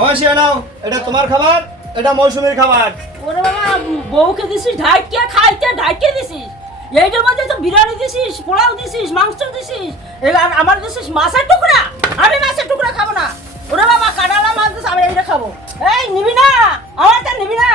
অবশ্যই নাও, এটা তোমার খাবার, এটা মৌসুমীর খাবার। ওরে বাবা, বউকে দিছিস ঢাইকে খাইতে, ঢাইকে দিছিস। এইটার মধ্যে তো বিরিয়ানি দিছিস, পোলাও দিছিস, মাংস দিছিস, এবার আমার দিছিস মাছের টুকরা। আমি মাছের টুকরা খাবো না। ওরে বাবা, কাটালা মাছ দিছিস, আমি এইটা খাবো। এই নিবি না, আমারটা নিবি না।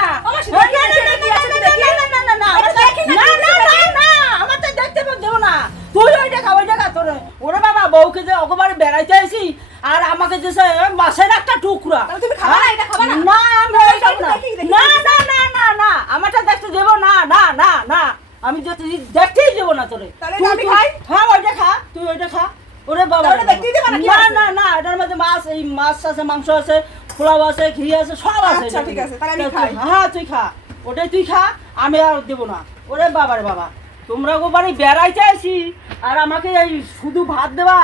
আমারটা দেখতে দেবো না। তুই ওইটা খা, ওইটা খা তোর। ওরে বাবা, বউকে যে অগবারে বেড়াইতে আইছি আর আমাকে দিছে মাছের একটা টুকরা। তুমি খাবা না, এটা খাবা না? না, আমি এই খাবো না। না না না না না, আমারটা দেখতে দেবো না। না না না, আমি যদি দেখতেই দেবো না তোরে। তাহলে আমি খাই? হ্যাঁ, ওইটা খা, তুই ওইটা খা। ওরে বাবা, তাহলে দেখতেই দেবা না? কি না আছে? না না, এটার মধ্যে মাছ, এই মাছ আছে, মাংস আছে, পোলাও আছে, ঘি আছে, সব আছে। আচ্ছা, ঠিক আছে, তাহলে আমি খাই। হ্যাঁ, তুই খা, ওটাই তুই খা, আমি আর দেবো না। ওরে বাবা রে বাবা, তোমরা গো বাড়ি বেড়াইতে আইছি আর আমাকে এই শুধু ভাত দেবা,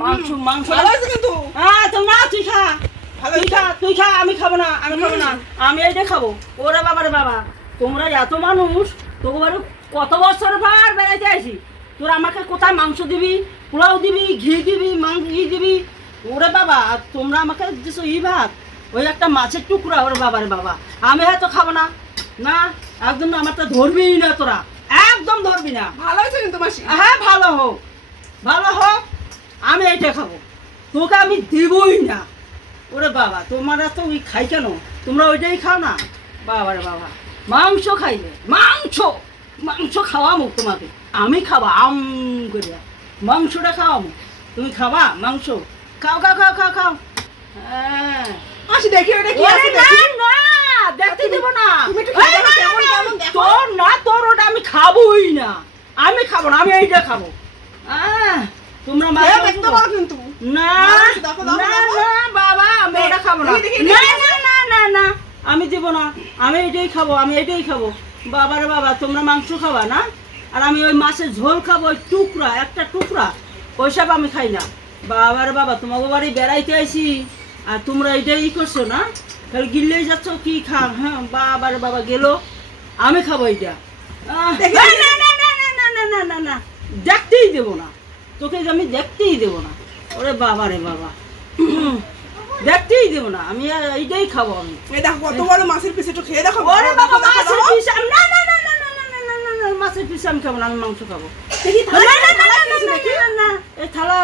মাংস মাংস। ভালো হয়েছে কিন্তু। হ্যাঁ, তো না, তুই খা, ভালো তুই খা, তুই খা, আমি খাবো না, আমি খাবো না, আমি এইটাই খাবো। ওরে বাবা রে বাবা, তোমরা এত মানুষ, তোকে বাড়ি কত বছর পর বেড়াইতে আইছি, তোরা আমাকে কোথায় মাংস দিবি, পোলাও দিবি, ঘি দিবি, ঘি দিবি। ওরে বাবা, আর তোমরা আমাকে দিছো ই ভাত, ওই একটা মাছের টুকরা। ওরে বাবা রে বাবা, আমি হয়তো খাবো না। না, একদম না, আমারটা ধরবিই না তোরা, একদম ধরবি না। ভালো হয়েছে কিন্তু মাসি। হ্যাঁ, ভালো হোক, ভালো হোক, আমি এইটা খাবো, তোকে আমি দেবই না। ওরে বাবা, তোমরা তো ওই খাই কেন, তোমরা ওইটাই খাও না। বাবা রে বাবা, মাংস খাইবে, মাংস মাংস খাওয়ামো তোমাকে, আমি খাবা আম করে, মাংসটা খাওয়ামো, তুমি খাবা মাংস। খাও খাও খাও খাও খাও। হ্যাঁ, মাসি দেখি ওটা কি আছে ওরে না, দেখি। না, দেখতে দেবো না। তুমি একটু খেয়ে এই দেখো, না, কেমন না, কেমন দেখো। তোর না, তোর ওটা আমি খাবোই না, আমি খাবো না, আমি এইটা খাবো। তোমরা মাছ খেয়ে মাংস দেখতে খাও। পারো কিন্তু। না মাছ দেখো, দেখো, না দেখো। না বাবা, আমি ওটা খাবো না। দেখি, না দেখি, না না না না, আমি দিব না, আমি এটাই খাবো, আমি এটাই খাবো। বাবা রে বাবা, তোমরা মাংস খাবা না, আর আমি ওই মাছের ঝোল খাবো, ওই টুকরা, একটা টুকরা, ওইসব আমি খাই না। বাবা রে বাবা, তোমাকে বাড়ি বেড়াইতে আইছি আর তোমরা এটাই ই করছো না, খালি গিললেই যাচ্ছ কি খা। হ্যাঁ, বাবা রে বাবা, গেলো, আমি খাবো এইটা। দেখি, না না না না না না না না না না, দেখতেই দেবো না তোকে, আমি দেখতেই দেবো না। ওরে বাবা রে বাবা, দেখতেই দেবো না, আমি এইটাই খাবো আমি। এই দেখো কত বড় মাছের পিস, একটু খেয়ে দেখো। ওরে বাবা, দেখো, মাছের দেখো। পিস না না না না না না না না না না, মাছের পিস আমি খাবো না, আমি মাংস খাবো। দেখি না থালা, না না থালা না কি আছে না দেখি। না না, এই থালা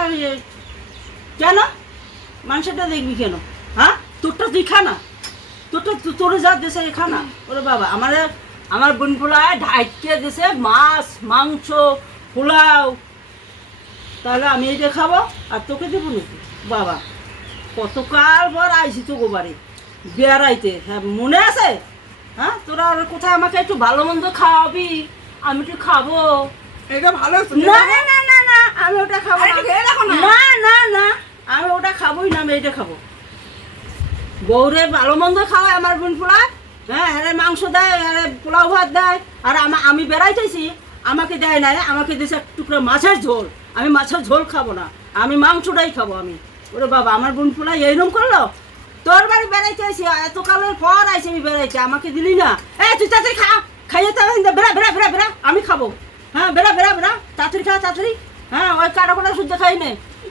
কেন মাংসটা দেখবি কেন? হ্যাঁ, তোরটা তুই খা না, তোরটা তোরে যা দেশে খা না। ওরে বাবা, আমার বোন পোলায় ঢাইকে দেশে মাছ মাংস পোলাও, তাহলে আমি এইটা খাবো আর তোকে দেবো নাকি? বাবা, কতকাল পর আইসি তো গোবারে বেড়াইতে, হ্যাঁ মনে আছে? হ্যাঁ, তোরা আর কোথায় আমাকে একটু ভালো মন্দ খাওয়াবি, আমি একটু খাবো। এটা ভালো হয়েছে। না না না না না, আমি ওটা খাবো আরে না। একটু খেয়ে দেখো না। না না না, আমি ওটা খাবোই না, আমি এইটা খাবো। বউরে ভালো মন্দ খাওয়ায় আমার বোন পোলায়, হ্যাঁ, হ্যাঁ মাংস দেয়, হ্যাঁ পোলাও ভাত দেয়, আর আমি বেড়াইতেছি, আমাকে দেয় না, আমাকে দিয়েছে এক টুকরো মাছের ঝোল, আমি মাছের ঝোল খাবো না, আমি মাংসটাই খাবো আমি। ওরে বাবা, আমার বোন পোলায় এইরকম করলো, তোর বাড়ি বেড়াইতে আসি, এত কালের পর আইসি আমি বেড়াইতে, আমাকে দিলি না। তুই তাড়াতাড়ি খা, খাইয়ে তাড়াতাড়ি বেড়া বেড়া বেড়া বেড়া, আমি খাবো। হ্যাঁ, বেড়া বেড়া বেড়া, তাড়াতাড়ি খা, তাড়াতাড়ি। হ্যাঁ, ওই কাটা কোটা শুদ্ধ খাই নে,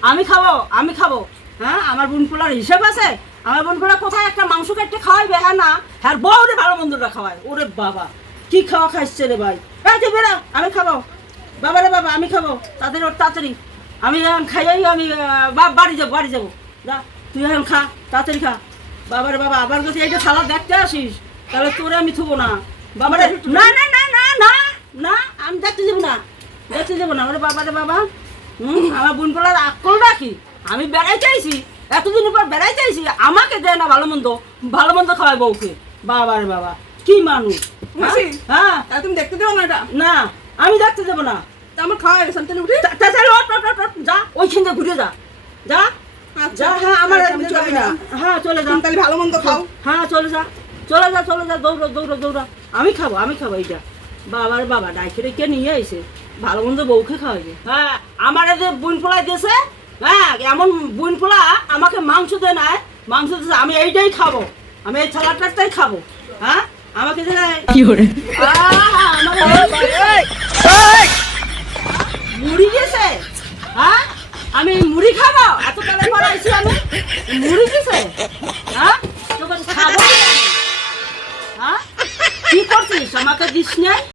আমি খাবো, আমি খাবো। হ্যাঁ, আমার বোন পোলার হিসেব আছে, আমার বোন পোলা কোথায় একটা মাংস কেটে খাওয়াইবে, হ্যাঁ না, হ্যাঁ বউরে ভালো মন্দটা খাওয়ায়। ওরে বাবা, কি খাওয়া খাইছে রে ভাই। তুই বেড়া, আমি খাবো। বাবা রে বাবা, আমি খাবো, তাড়াতাড়ি ওর তাড়াতাড়ি, আমি খাইয়াই আমি বাড়ি যাবো যা, তুই এখন খা, তাড়াতাড়ি খা। বাবারে বাবা, আবার যদি এইটা থালা দেখতে আসিস তাহলে তোরে আমি থুবো না। বাবারে না না না না না না, আমি দেখতে যাবো না, দেখতে যাবো না। ওরে বাবারে বাবা, আমার বোন পোলার আকল রাখি, আমি বেড়াই চাইছি, এতদিন পর বেড়াই চাইছি, আমাকে দেয় না ভালো মন্দ খাওয়ায় বউকে। বাবারে বাবা, কি মানুষ। মাসি, হ্যাঁ, তাহলে তুমি দেখতে দেবো না এটা? না, আমি দেখতে যাবো না। তা আমার খাওয়া গেছে, আমি তাহলে উঠি। তাহলে ওঠ, যা, ওইখান থেকে ঘুরে যা, যা আচ্ছা, যা। হ্যাঁ, আমার আমি চলে যাবি না। গেলাম। হ্যাঁ, চলে যা, তুমি তাহলে ভালো মন্দ খাও। হ্যাঁ চলে যা, দৌড়া, আমি খাবো এইটা। বাবার বাবা ডাইকে রেখে নিয়ে আইসে, ভালো মন্দ বউকে খাওয়াইবে। হ্যাঁ, আমার যে বোন পোলাই দিয়েছে, হ্যাঁ এমন বোন পোলা আমাকে মাংস দেয় না, মাংস দিয়েছে, আমি এইটাই খাবো, আমি এই ছালাটাই খাবো। হ্যাঁ, আমাকে যে কি করে মুড়ি গেছে, হ্যাঁ আমি মুড়ি খাবো, এত কালে পর আইছি আমি, মুড়ি গেছে। হ্যাঁ, কি করছিস আমাকে দিস নাই